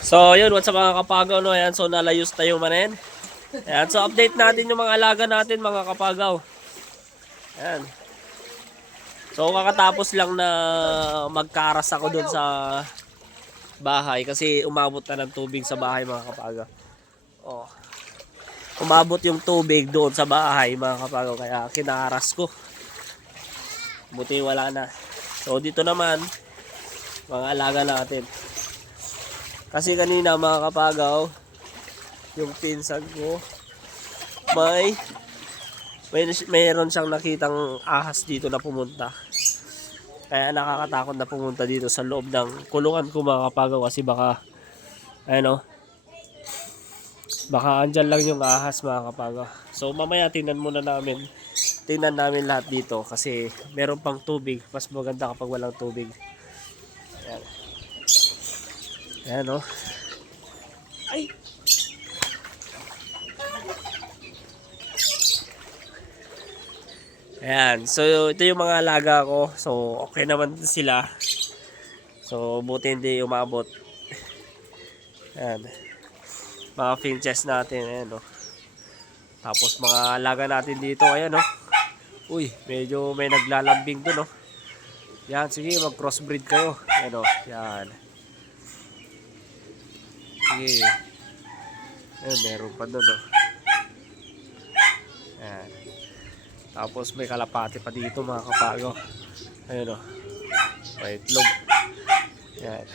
So, yun, what's up mga kapagaw, no? Ayan, so nalayos tayo manin. Ayan, so update natin yung mga alaga natin, mga kapagaw. Ayan. So, kakatapos lang na magkaras ako dun sa bahay kasi umabot na ng tubig sa bahay, mga kapagaw. Oh. Umabot yung tubig doon sa bahay, mga kapagaw, kaya kinaras ko. Buti wala na. So, dito naman, mga alaga natin. Kasi kanina mga kapagaw, yung pinsan ko, may, may mayroon siyang nakitang ahas dito na pumunta. Kaya nakakatakot na pumunta dito sa loob ng kulungan ko mga kapagaw kasi baka, ano, baka andyan lang yung ahas mga kapagaw. So mamaya tingnan muna namin, tingnan namin lahat dito kasi meron pang tubig. Mas maganda kapag walang tubig. Ayan. Ayan o. Ay! Ayan. So, ito yung mga alaga ko. So, okay naman sila. So, buti hindi umabot. Ayan. Mga finches natin. Ayan o. Tapos, mga alaga natin dito. Ayan o. Uy, medyo may naglalambing dun o. Yan, sige, mag-crossbreed kayo. Ayan o. Yan. Sige. Ayun, meron pa doon, oh. Ayan. Tapos may kalapati pa dito, mga kapago. Ayun, oh. May itlog. Ayan.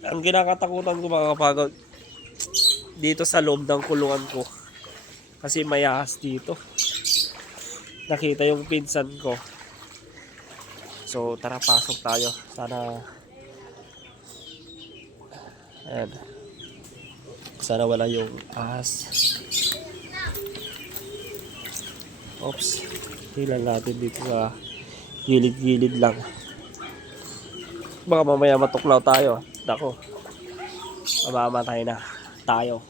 Ang kinakatakutan ko, mga kapago, dito sa loob ng kulungan ko. Kasi may ahas dito. Nakita yung pinsan ko. So, tara, pasok tayo. Sana Ayan. Sana wala yung ahas. Oops. Tingnan natin dito sa gilid-gilid lang. Baka mamaya matuklaw tayo. Dako. Mamamatay na tayo.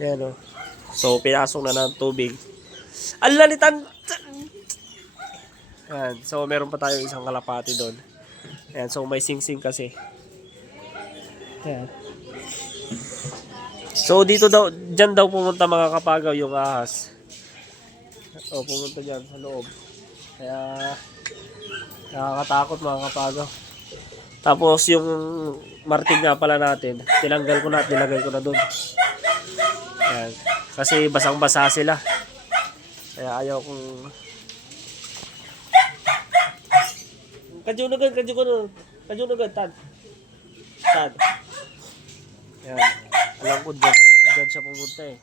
Ayan o. So, pinasok na ng tubig. Ang lalitan! Ayan. So, meron pa tayo isang kalapati doon. Ayan. So, may sing-sing kasi. Ayan. So dito daw, dyan daw pumunta mga kapagaw yung ahas. O pumunta dyan sa loob. Kaya nakakatakot mga kapagaw. Tapos yung marting nga pala natin, tinanggal ko na at nilagay ko na doon. Ayan. Kasi basang-basa sila. Kaya ayaw kong... Kadyo na gan, kadyo ko na. Kadyo na gan, tad. Tad. Yan. Alam ko dyan, dyan siya pumunta eh.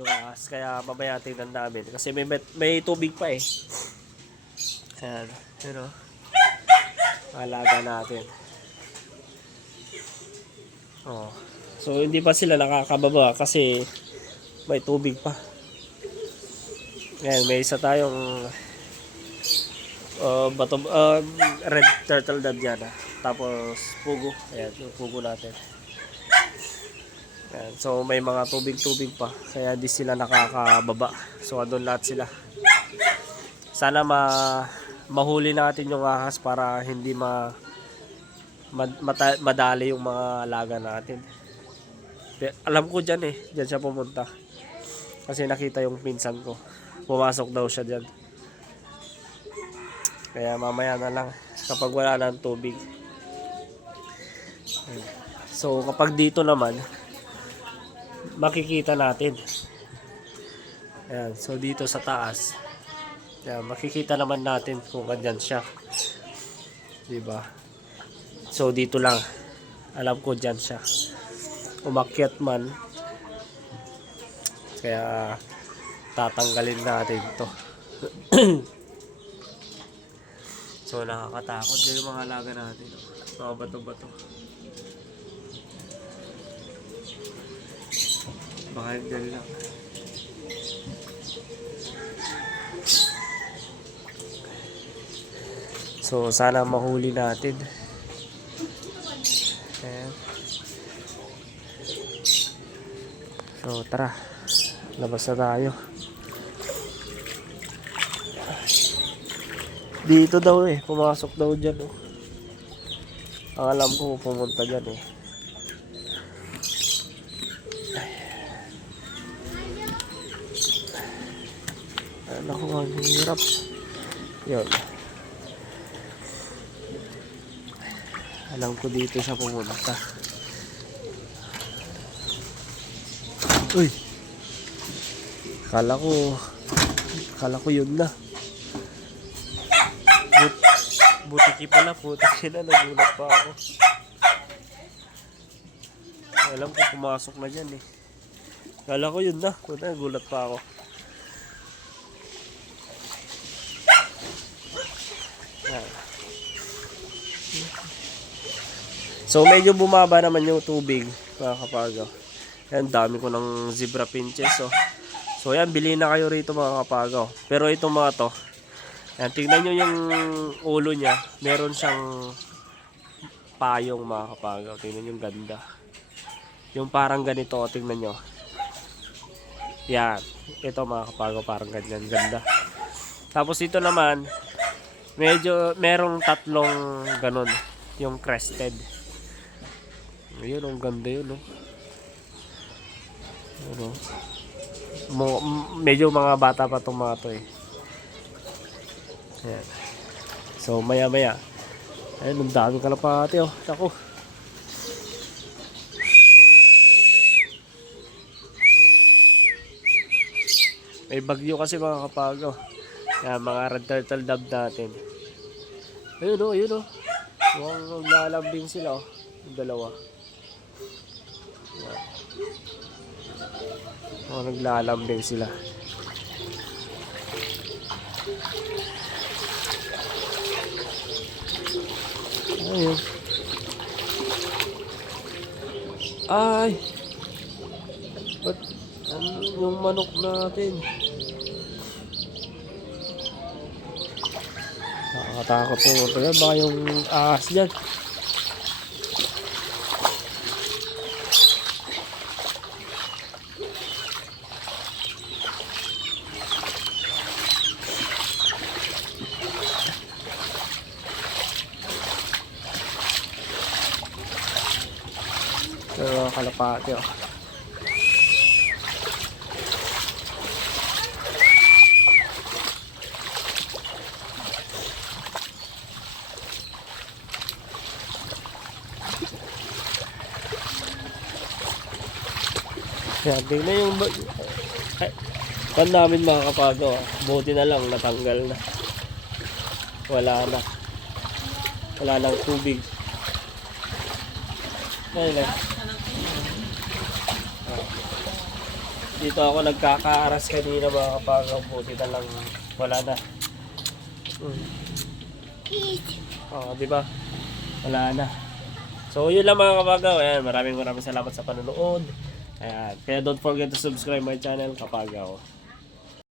Yung ahas. Kaya mamaya tingnan namin. Kasi may, may tubig pa eh. Yan. Pero, alaga natin. Oh. So, hindi pa sila nakakababa kasi may tubig pa. Yan, may isa tayong uh, bato, uh, red turtle dove yan. ah. Tapos, pugo. Ayan, yung pugo natin. Ayan, so may mga tubig-tubig pa kaya di sila nakakababa. So doon lahat sila. Sana ma mahuli natin yung ahas para hindi ma mad- mata- madali yung mga alaga natin. Alam ko dyan eh, dyan siya pumunta. Kasi nakita yung pinsan ko. Pumasok daw siya dyan. Kaya mamaya na lang kapag wala ng tubig. So kapag dito naman, makikita natin. Ayan, so dito sa taas. Ayan, makikita naman natin kung andyan siya. Diba? So dito lang. Alam ko dyan siya. Umakyat man. Kaya tatanggalin natin to. so nakakatakot yung mga alaga natin. Mga bato-bato. Baka dyan lang. So, sana mahuli natin. Ayan. So, tara. Labas na tayo. Dito daw eh. Pumasok daw dyan. Oh. Ang alam ko pumunta dyan eh. Ay, naku, ang hirap. Yun. Alam ko dito siya pumunta. Uy! Kala ko, kala ko yun na. Butiki pala, putiki na, nagulat pa ako. Alam ko pumasok na dyan eh. Kala ko yun na, puta, nagulat pa ako. So medyo bumaba naman yung tubig mga kapagaw. Yan, dami ko ng zebra pinches. So, so yan, bili na kayo rito mga kapagaw. Pero itong mga to, yan, tingnan nyo yung ulo niya. Meron siyang payong mga kapagaw. Tingnan yung ganda. Yung parang ganito, o, tingnan nyo. Yan. Ito mga kapagaw, parang ganyan. Ganda. Tapos ito naman, medyo merong tatlong ganun. Yung crested. Ayun, ang ganda yun, no? Ano? Mo, medyo mga bata pa itong mga to eh. Ayan. So, maya maya. Ayun, ang dami kalapati oh. Ako. May bagyo kasi mga kapagaw. Yan, mga red turtle dove natin. Ayun oh, ayun oh. Mukhang naglalambing sila oh. Yung dalawa. Yan. Mukhang naglalambing sila. Ayun. Ay! Ba't ano yung manok natin? Nakakatakot po. Baka yung ahas dyan. Pero kalapati oh. Yan, tingnan yung... Ay, pan namin mga kapago. ah. Buti na lang, natanggal na. Wala na. Wala nang tubig. Ayun lang. Ah. Dito ako nagkakaaras kanina mga kapago. Buti na lang wala na. Hmm. Oo, di ba? Wala na. So, yun lang mga kapagaw. Ayan, maraming maraming salamat sa panonood. Ayan. Kaya don't forget to subscribe my channel, Kapagaw.